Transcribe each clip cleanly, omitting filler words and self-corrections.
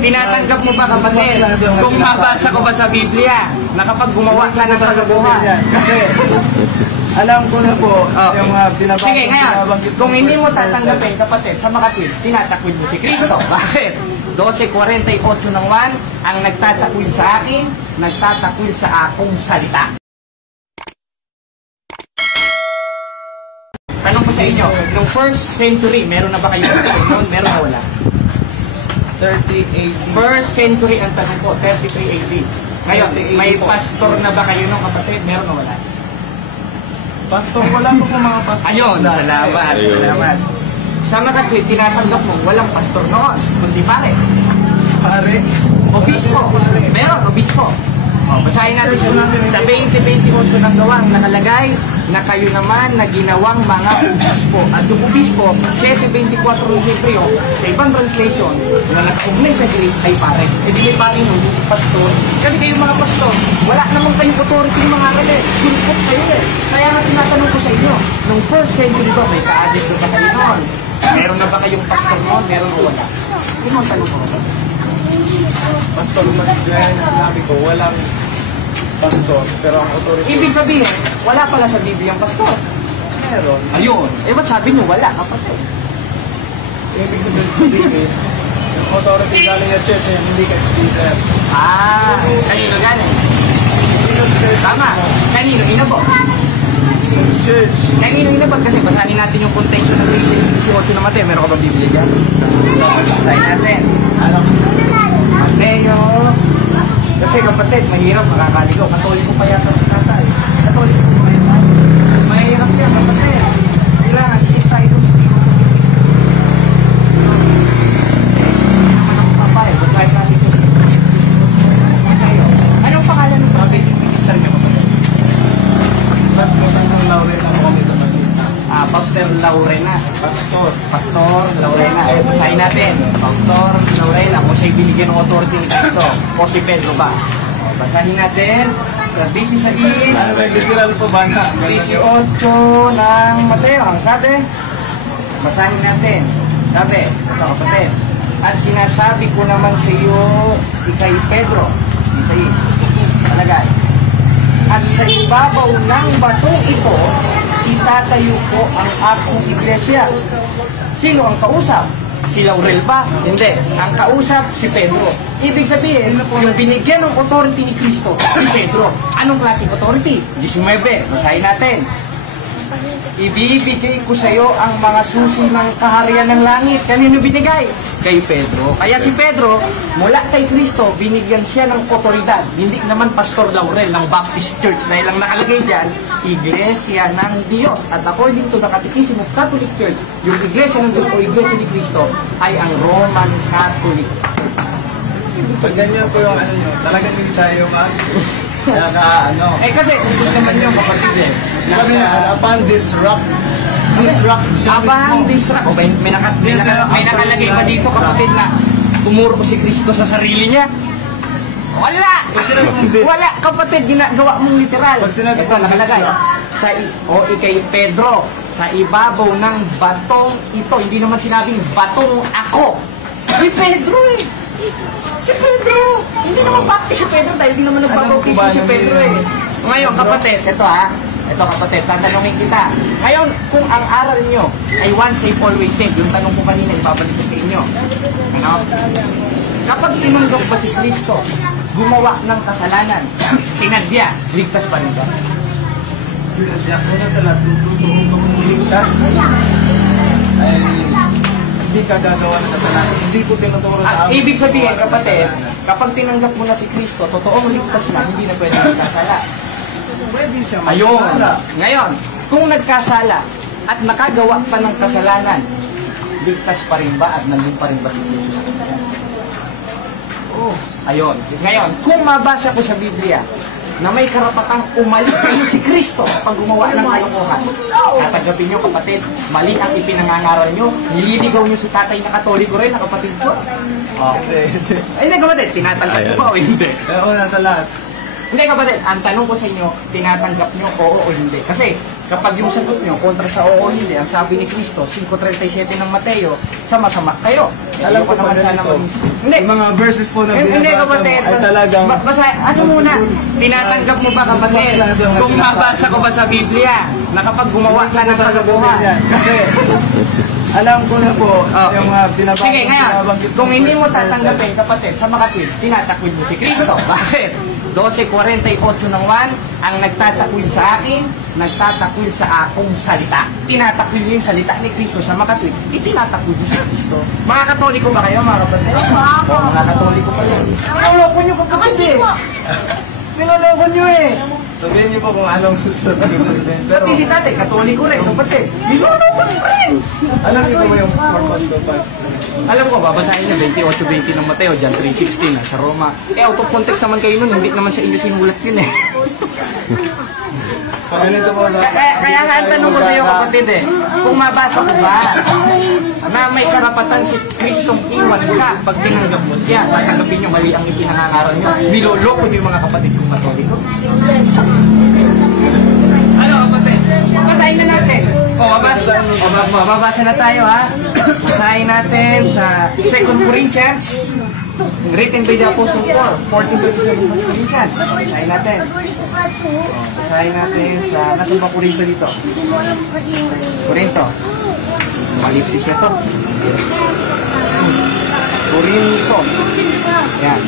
Tinatanggap mo ba, kapatid, kung mabasa ko ba sa Biblia na kapag gumawa ka ng kalokohan? Kasi alam ko na po yung mga binabanggit. Sige, ngayon, kung hindi mo tatanggapin, kapatid, sa makatwid, tinatakwil mo si Kristo. Bakit? 12:48 ng 1, ang nagtatakwil sa akin, nagtatakwil sa akong salita. Tanong ko sa inyo, nung first century, meron na ba kayo noon? Meron na wala? 30 AD. First century ang tanong ko, 33 AD. Ngayon, may pastor na ba kayo nung kapatid? Meron na wala? Pastor, wala po mga pastor. Ayun, salamat, salamat. Sa makatwid, tinatanggap mo, walang pastor noon, kundi pare. Pare. Obispo. Meron, obispo. Basahin natin sa 20:28 ng Gawa, nakalagay na kayo naman na ginawang mga obispo. At yung obispo, 7:24 ng Hebreo, sa ibang translation, na nakaugnay sa Greek ay pare. Hindi may pare nung hindi pastor. Kasi kayong mga pastor, wala naman kayong authority ng mga aral eh. Sulpot kayo eh. Kaya nga tinatanong ko sa inyo, nung first century ba, may ka-added ba kayo noon? Meron na ba kayong pastor noon? Meron o wala? Yun ang tanong ko. Pastor, gaya na sinabi ko, walang pastor, pero ang authority... Ibig sabihin, wala pala sa Biblia ang pastor. Meron. Ayun. Eh, ba't sabi nyo wala, kapatid? Ibig sabihin, yung authority galing na church, hindi ka leader. Ah, kanino galing? Tama. Kanino inabot? Church. Kanino inabot? Kasi basahin natin yung konteksto ng 3:18 na Mateo. Meron ka ba Biblia dyan? Basahin natin. Alam mo? Mateo. Kasi kapatid, mahirap makakaligaw. Katoliko pa yata sa tatay. Katoliko pa yata. Mahirap yan, kapatid. Kailangan, sis tayo doon sa papay. Basahin natin sa Mateo. Anong pangalan ng prophet yung minister niyo, kapatid? Pastor Laurena po kami sa Masita. Pastor Laurena. Pastor Laurena. Basahin natin. Pastor Laurena. Kung siya'y binigyan ng authority ni Cristo. O si Pedro ba? Basahin natin. Sa 16. Ano ba yung literal po ba na? 18 ng Mateo. Ang sabi? Basahin natin. Sabi, ito kapatid. At sinasabi ko naman sa iyo, ikay Pedro. Isay. Talagay. At sa ibabaw ng batong ito, itatayo ko ang akong iglesia. Sino ang kausap? Si Laurel ba? Hindi. Ang kausap, si Pedro. Ibig sabihin, yung binigyan ng authority ni Cristo, si Pedro. Anong klaseng authority? 19. Basahin natin. Ibibigay ko sa iyo ang mga susi ng kaharian ng langit. Kanino binigay? Kay Pedro. Kaya si Pedro, mula kay Cristo, binigyan siya ng otoridad. Hindi naman Pastor Laurel ng Baptist Church. Dahil lang nakalagay dyan, Iglesia ng Diyos. At according to the Catechism of Catholic Church, yung Iglesia ng Diyos o Iglesia ni Cristo ay ang Roman Catholic. Pag ganyan po yung ano nyo, talagang hindi tayo Eh kasi, gusto naman yung kapatid eh. Kasi upon this rock, Abang disra. O, may nakalagay pa dito, kapatid, na tumuro si Kristo sa sarili niya. Wala! Wala, kapatid, ginagawa mong literal. Ito, nakalagay. Ikay Pedro, sa ibabaw ng batong ito. Hindi naman sinabing batong ako. Si Pedro eh. Si Pedro! Hindi naman baptist si Pedro dahil hindi naman nagbabautismo si Pedro eh. Ngayon, kapatid, ito kapatid, tatanungin kita. Ngayon, kung ang aral nyo ay once saved, always saved, yung tanong ko kanina, ibabalik ko sa inyo. Ano? Kapag tinanggap ba si Kristo, gumawa ng kasalanan, sinadya, ligtas pa rin ba? Sinadya ko na sa natututuong kong ligtas. Ay, hindi ka gagawa ng kasalanan. Hindi ko tinuturo sa amin. Ibig sabihin, kapatid, kapag tinanggap mo na si Kristo, totoong ligtas na, hindi na pwede magkasala. Pwede siya Ayun. magkasala. Ngayon, kung nagkasala at nakagawa pa ng kasalanan, ligtas pa rin ba at nandun pa rin ba si Kristo? Ayun. Ngayon, kung mabasa ko sa Biblia na may karapatang umalis sa iyo si Kristo pag gumawa ng kalokohan, tatanggapin nyo, kapatid, mali ang ipinangangaral nyo, nililigaw nyo si tatay na Katoliko rin, na kapatid ko. Hindi, kapatid, tinatanggap nyo ba o hindi? Pero una sa lahat. Hindi, kapatid, ang tanong ko sa inyo, tinatanggap nyo oo o hindi? Kasi Kapag yung sagot nyo kontra sa oo hindi, ang sabi ni Kristo, 5:37 ng Mateo, sama-sama kayo. Alam ko naman naman sana ito. hindi. Yung mga verses po na Hindi binabasa mo kapatid. ay talagang... Basta, ano muna, tinatanggap mo ba kapatid? Kung mabasa ko ba sa Biblia, na kapag gumawa ka ng kalokohan. Kasi, alam ko na po, yung mga binabanggit. Sige, ngayon, kung hindi mo tatanggapin, kapatid, sa makatwid, tinatakwid mo si Kristo. Bakit? 12:48 ng 1, ang nagtatakwid sa akin, nagtatakwid sa akong salita. Tinatakwid mo yung salita ni Kristo sa makatwid, itinatakwid mo si Kristo. Mga Katoliko ba kayo, mga kapatid? Oo, mga Katoliko pa yan. Niloloko nyo kapatid eh. Niloloko nyo eh. Sabihin niyo po kung anong gusto nyo. Pero, Pati si tatay, Katoliko rin, kapatid. Niloloko nyo rin. alam niyo po yung purpose ko pa. Alam ko, babasahin niyo 28:20 ng Mateo, John 3:16 sa Roma. Out of context naman kayo nun, hindi naman sa inyo sinulat yun eh. Kaya nga ang tanong ko sa iyo kapatid eh, kung mabasa ko ba na may karapatan si Kristong iwan ka pag tinanggap mo siya, tatanggapin niyo mali ang ipinangangaral niyo, niloloko niyo yung mga kapatid kong Katoliko. Ano kapatid? Basahin na natin. Babasa na tayo ha. Basahin natin sa 2 Corinthians, written by the Apostle Paul, 14:27 Corinthians. Basahin natin. Basahin natin sa, nasa ba Corinto dito? Corinto. Malipsis na to. Corinto. Yan.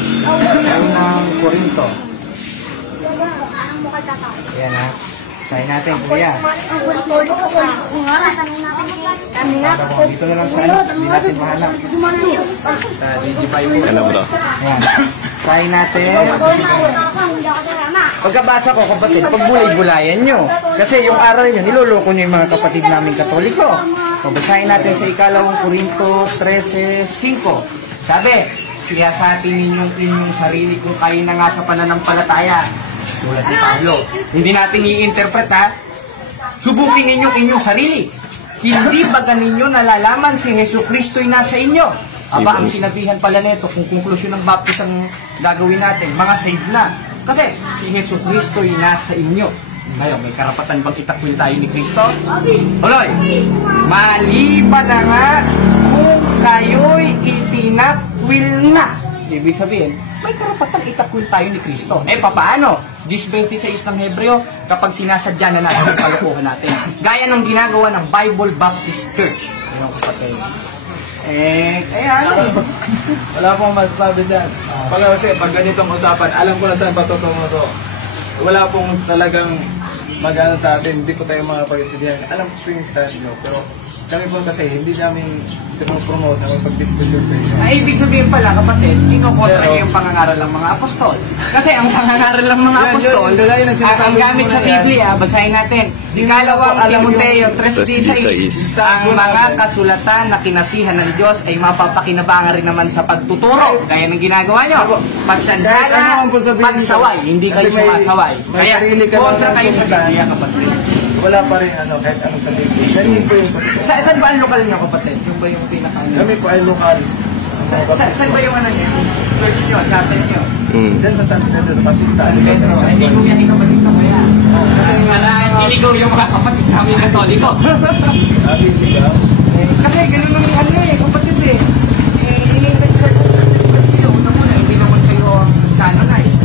Unang Corinto. Yan ha. Basahin natin, kuya. Dito na lang sa ano, hindi natin mahanap. Di ba yung bro? Yan. Basahin natin. Pagkabasa ko, kapatid, pagbulay-bulayan nyo. Kasi yung aral nyo, niloloko nyo yung mga kapatid namin Katoliko. Basahin natin sa 2 Corinto 13:5. Sabi, siyasatin ninyong inyong sarili kung kayo na nga sa pananampalataya. Sulat ni Pablo. Hindi natin i-interpret ha. Subukin ninyong inyong sarili. Hindi ba ninyo nalalaman si Hesus Kristo'y nasa inyo? Aba, ang sinabihan pala nito, kung konklusyon ng baptist ang gagawin natin, mga saved na. Kasi si Hesus Kristo'y nasa inyo. Ngayon, may karapatan bang itakwil tayo ni Kristo? Oloy, maliban na nga kung kayo'y itinakwil na. Ibig sabihin, may karapatan itakwil tayo ni Kristo. Eh, papaano? 10:26 ng Hebreo, kapag sinasadya na natin ang kalokohan natin. Gaya ng ginagawa ng Bible Baptist Church. Ano ko patay? Kaya ano eh. Wala pong masasabi dyan. Pag ganitong usapan, alam ko na saan patutungo to. Wala pong talagang magana sa atin. Hindi po tayo mga pag-estudiyan. Alam ko yung stand nyo. Pero kami po kasi hindi namin promote na pag-discussion sa inyo. Ay, ibig sabihin pala, kapatid, kinokontra niyo yung pangangaral ng mga apostol. Kasi ang pangangaral ng mga apostol, ang gamit sa Biblia, basahin natin, 2 Timoteo 3:16, ang mga kasulatan na kinasihan ng Diyos ay mapapakinabangan rin naman sa pagtuturo. Kaya ng ginagawa nyo, pagsansala, pagsaway, hindi kayo sumasaway. Kaya, kontra kayo sa Biblia, kapatid. Wala pa rin kahit ano sa Biblia. Ganyan po yung... Saan ba ang lokal nyo, kapatid? Yung ba yung pinaka-ano? Kami po ay lokal. Saan ba yung ano niya? Church nyo, chapel nyo? Diyan sa San Pedro, sa Pasinta. Hindi ko yan ikaw dito kaya. Hindi ko yung mga kapatid namin Katoliko. Kasi ganun lang yung ano eh, kapatid eh. Ini-invite sa kayo, una-una, hindi naman kayo canonize.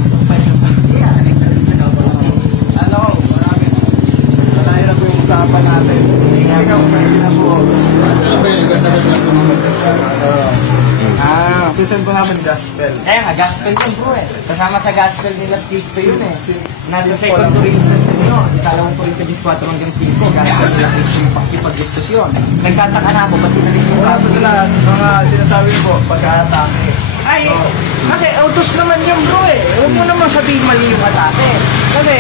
Usapan natin. Kasi kung pwede na po. Pisan po namin gospel. Kaya nga, gospel yun bro eh. Kasama sa gospel nila Cristo yun eh. Nasa 2 Corinthians nyo, italawang Corinthians 4 hanggang 5, gospel nila Cristo yung pakipag-diskusyon. Nagtataka na ako, ba't tinalis mo Wala po sila, mga sinasabi po, pagka-atake. Ay, kasi utos naman yun bro eh. Huwag mo naman sabihin mali yung atake. Kasi,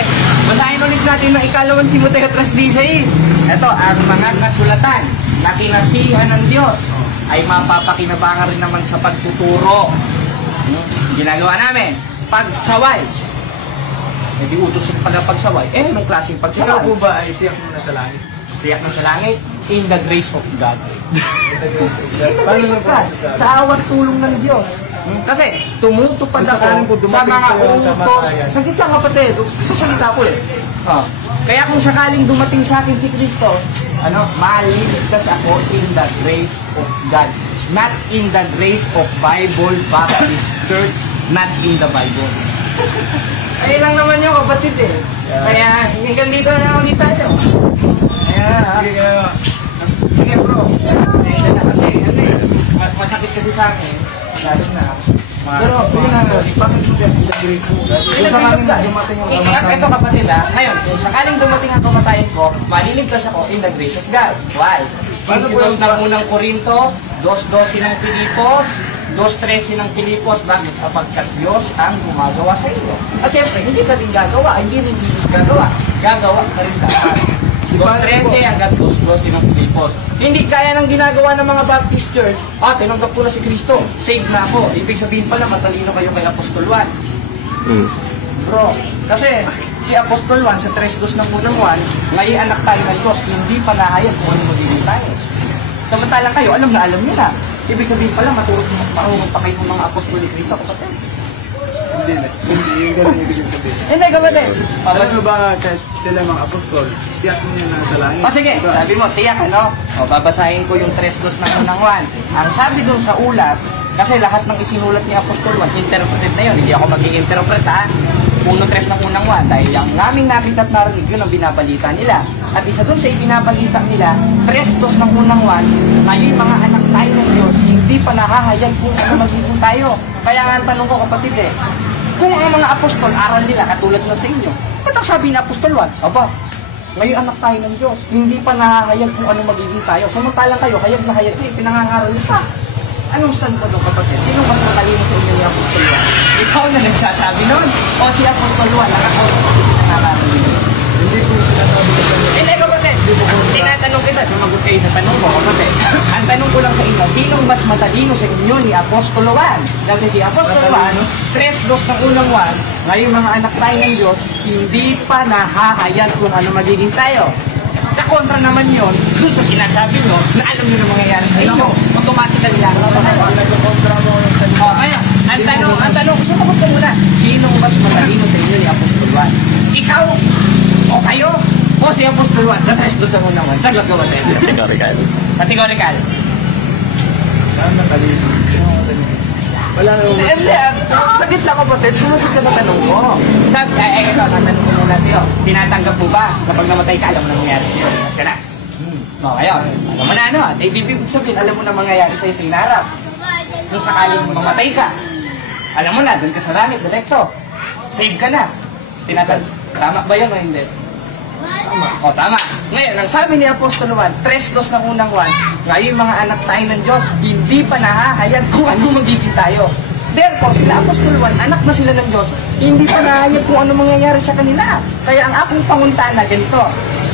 basahin ulit natin ng 2 Timoteo 3:16. Ito, ang mga kasulatan na kinasihan ng Diyos ay mapapakinabangan rin naman sa pagtuturo. Ginagawa namin, pagsaway. Hindi utos yung pagsaway. Anong klaseng pagsaway? Ikaw po ba ay tiyak mo na sa langit? Tiyak na sa langit, in the grace of God. Paano mo po sa awat tulong ng Diyos. Kasi tumutupad ako sa mga utos. Saglit lang kapatid, sa salita ko eh. Kaya kung sakaling dumating sa akin si Kristo, maliligtas ako in the grace of God. Not in the grace of Bible Baptist Church, not in the Bible. Ayun lang naman yung kapatid eh. Kaya hanggang dito na lang ulit tayo. Kaya, sige bro. Kasi masakit kasi sa akin. Lalo na. Pero, yun na, bakit mo yan? Grace mo. Kung sakaling dumating yung kamatayan. Ito kapatid ngayon, kung sakaling dumating ang kamatayan ko, maliligtas ako in the grace of God. Why? 22 ng unang Korinto, 2:12 ng Pilipos, 2:13 ng Pilipos, bakit? Sapagkat Diyos ang gumagawa sa iyo. At siyempre, hindi ka din gagawa, hindi rin Diyos gagawa. Gagawa ka rin dapat. 2:13 hanggang 2:12 ng Pilipos. Hindi kaya ng ginagawa ng mga Baptist Church, tinanggap ko na si Kristo, save na ako. Ibig sabihin pala, matalino kayo kay Apostol Juan. Bro, kasi si Apostol Juan sa 3:2 ng unang Juan, ngayon anak tayo ng Diyos, hindi pa nahayag kung ano magiging tayo. Samantalang kayo, alam nyo na. Ibig sabihin pala, marunong pa kayo ng mga Apostol ni Kristo, kapatid. Hindi yung ganun ibig sabihin. Hindi, kapatid. Alam mo ba, sila mga apostol, tiyak mo yun nasa langit? Sige, sabi mo, tiyak, babasahin ko yung 3:2 ng unang Juan. Ang sabi dun sa ulat, kasi lahat ng isinulat ni Apostol Juan, interpreted na yun. Hindi ako mag-i-interpret, 1:3 ng unang Juan. Dahil yung naming nakita at narinig, yun ang binabalita nila. At isa dun sa ibinabalita nila, 3:2 ng unang Juan, ngayon mga anak tayo ng Diyos, hindi pa nahahayag kung ano magiging tayo. Kaya nga ang tanong ko, kapatid kung ang mga apostol, aral nila, katulad na sa inyo, ba't ang sabi na Apostol Juan? Ngayon anak tayo ng Diyos, hindi pa nahahayag kung ano magiging tayo. Samantalang kayo, hayag na hayag kayo, pinangangaral nyo pa. Anong stand ko doon, kapatid? Sino mas matalino sa inyo ni Apostol Juan? Ikaw na nagsasabi noon? O si Apostol Juan, nakakot sa pinangangaral nyo? Hindi po sinasabi ko kayo. Hindi, kapatid. Tinatanong kita, sumagot kayo sa tanong ko, kapatid. Ang tanong ko lang sa inyo, sinong mas matalino sa inyo ni Apostol Juan? Kasi si Apostol Juan, 3:2 ng unang Juan, ngayon mga anak tayo ng Diyos, hindi pa nahahayag kung ano magiging tayo. Kakontra naman yon dun sa sinasabi nyo na alam nyo na mangyayari sa inyo. Automatically lang. Kaya, ang tanong, sumagot ka muna. Sinong mas matalino sa inyo ni Apostol Juan? Ikaw? O kayo? O si Apostol Juan? Sa 3:2 ng unang Juan. Sagot ka ba tayo? Categorical. Saan natalino? Sino matalino? Wala na naman. Hindi, sagit lang kapatid. Sumagot ka sa tanong ko. Ito, natanong ko muna sa'yo. Tinatanggap mo ba? Kapag namatay ka, alam mo na mangyayari sa'yo. Mas ka na. Ngayon, alam mo na ibig sabihin, alam mo na mangyayari sa'yo sa inarap. Kung sakaling mamatay ka, alam mo na, doon ka sa langit, direkto. Save ka na. Tama ba yan o hindi? Tama. Tama. Ngayon, ang sabi ni Apostol Juan, 3:2 ng unang Juan, ngayon mga anak tayo ng Diyos, hindi pa nahahayag kung ano magiging tayo. Therefore, sila Apostol Juan, anak na sila ng Diyos, hindi pa nahahayag kung ano mangyayari sa kanila. Kaya ang aking panguntana, ganito,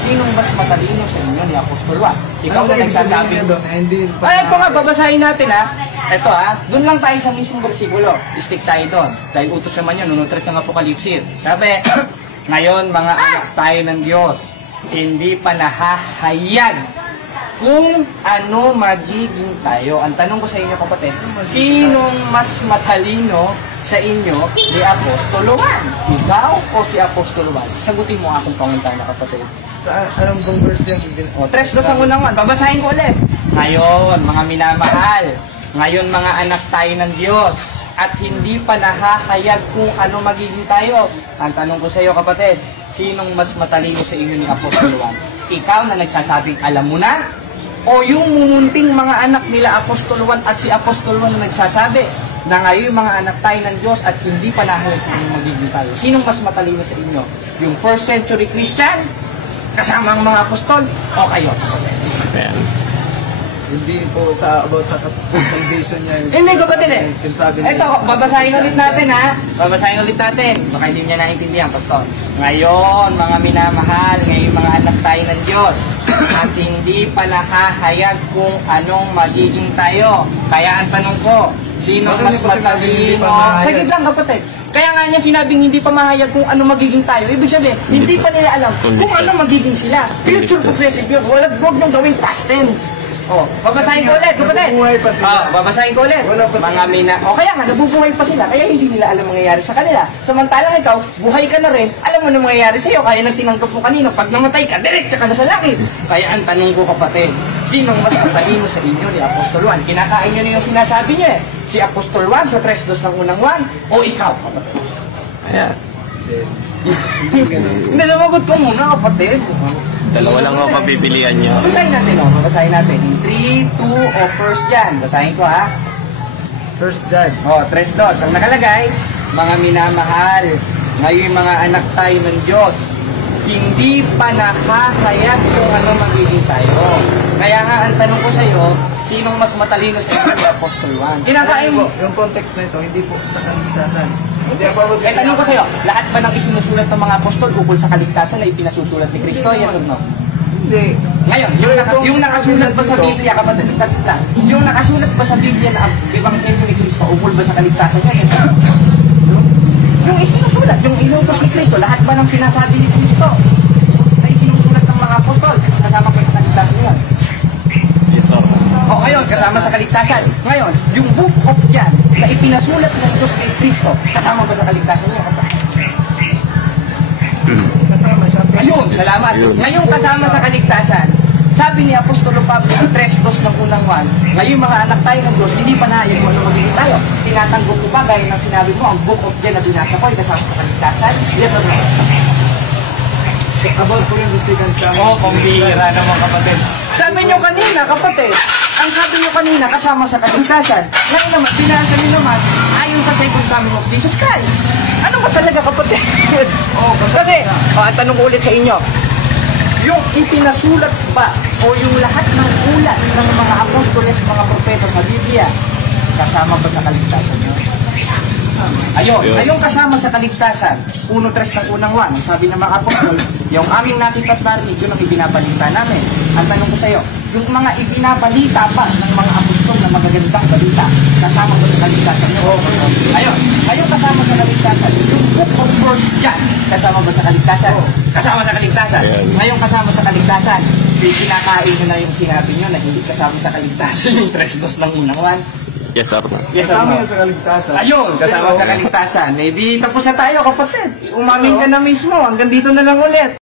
sinong mas matalino sa inyo ni Apostol Juan? Ikaw na nagsasabi. Ito nga, babasahin natin Ito doon lang tayo sa mismong bersikulo. Stick tayo doon. Dahil utos naman yun, 1:3 ng Apokalipsis. Sabi, ngayon mga anak tayo ng Diyos, hindi pa nahahayag kung ano magiging tayo. Ang tanong ko sa inyo, kapatid, sinong mas matalino sa inyo ni Apostol Juan? Ikaw o si Apostol Juan? Sagutin mo akong panguntana, kapatid. Anong bang verse yan? 3:2 ang unang Juan. Babasahin ko ulit. Ngayon, mga minamahal, ngayon mga anak tayo ng Diyos, at hindi pa nahahayag kung ano magiging tayo. Ang tanong ko sa iyo, kapatid, sinong mas matalino sa inyo ni Apostol Juan? Ikaw na nagsasabing alam mo na? O yung mumunting mga anak nila Apostol Juan at si Apostol Juan na nagsasabi na ngayon mga anak tayo ng Diyos at hindi pa nahayag kung ano magiging tayo? Sinong mas matalino sa inyo? Yung 1st century Christian? Kasama ang mga apostol? O kayo? Hindi po about sa salvation niya. Hindi, kapatid Ito, babasahin ulit natin Babasahin ulit natin. Baka hindi niya naintindihan, pastor. Ngayon, mga minamahal, ngayon mga anak tayo ng Diyos, at hindi pa nahahayag kung anong magiging tayo. Kaya ang tanong ko, sino mas matalino? Sagit lang, kapatid. Kaya nga niya sinabing hindi pa mahayag kung ano magiging tayo. Ibig sabihin, hindi pa nila alam kung ano magiging sila. Future progressive yun. Huwag nang gawing past tense. Oh, babasahin ko ulit, kapatid. Nabubuhay pa sila. Babasahin ko ulit. Wala pa Mga mina. O kaya nga, nabubuhay pa sila, kaya hindi nila alam mangyayari sa kanila. Samantalang ikaw, buhay ka na rin, alam mo na mangyayari sa'yo, kaya nang tinanggap mo kanina, pag namatay ka, diretso ka na sa langit. Kaya ang tanong ko, kapatid, sinong mas matalino sa inyo ni Apostol Juan? Kinakain nyo na yung sinasabi nyo eh. Si Apostol Juan sa 3:2 ng unang Juan, o ikaw, kapatid? Ayan. Hindi, lumagot ko muna, kapatid. Dalawa lang ako papipilian nyo. Basahin natin, o. Babasahin natin. 3, 2, o 1 John. Basahin ko, ha? First John. O, 3:2. Ang nakalagay, mga minamahal, ngayon mga anak tayo ng Diyos, hindi pa nakakayat kung ano magiging tayo. Kaya nga, ang tanong ko sa iyo, sinong mas matalino sa inyo ni Apostol Juan? Kinakain mo. Yung context na ito, hindi po sa kaligtasan. Hindi ako Eh, tanong ko sa iyo, lahat ba ng isinusulat ng mga apostol ukol sa kaligtasan ay pinasusulat ni Kristo? Yes or no? Hindi. Ngayon, yung nakasulat ba sa Biblia, kapatid, kapit lang, yung nakasulat ba sa Biblia na ang Ebanghelyo ni Kristo ukol ba sa kaligtasan niya? Yes or no? Yung isinusulat, yung inutos ni Kristo, lahat ba ng sinasabi ni Kristo na isinusulat ng mga apostol kasama ko sa kaligtasan niya? Yes, sir. O ngayon, kasama sa kaligtasan. Ngayon, yung book of John na ipinasulat ng Diyos kay Kristo, kasama ba sa kaligtasan niya? Kasama siya. Ayun, salamat. Ayun. Ngayon kasama sa kaligtasan, sabi ni Apostolo Pablo sa 3:2 ng unang Juan, ngayon mga anak tayo ng Diyos, hindi pa nahayag kung ano magiging tayo. Tinatanggap ko pa, gaya ng sinabi mo, ang book of John na binasa ko ay kasama sa kaligtasan. Yes or no? About po yung second coming. Oo, pambihira naman, kapatid. Sabi nyo kanina, kapatid, ang sabi nyo kanina kasama sa kaligtasan. Ngayon naman, binasa nyo naman, ayon sa second coming of Jesus Christ. Ano ba talaga, kapatid? Kasi, ang tanong ko ulit sa inyo, yung ipinasulat ba o yung lahat ng ulat ng mga apostoles, mga propeta sa Biblia, kasama ba sa kaligtasan nyo? Ayun, ayun kasama sa kaligtasan. 1:3 ng unang Juan, sabi ng mga apostol, yung aming nakita at narinig, yun ang ibinabalita namin. Ang tanong ko sa iyo, yung mga ibinabalita pa ng mga apostol na magagandang balita, kasama ba sa kaligtasan nyo? Ayun, ayun kasama sa kaligtasan. Yung book of 1 John, kasama ba sa kaligtasan? Kasama sa kaligtasan. Ngayon kasama sa kaligtasan, pinakain nyo na yung sinabi nyo na hindi kasama sa kaligtasan yung 3:2 ng unang Juan. Yes, sir. Yes, Kasama ano? yan sa kaligtasan. Ayun, kasama sa kaligtasan. Maybe tapos na tayo, kapatid. Umamin ka na mismo. Hanggang dito na lang ulit.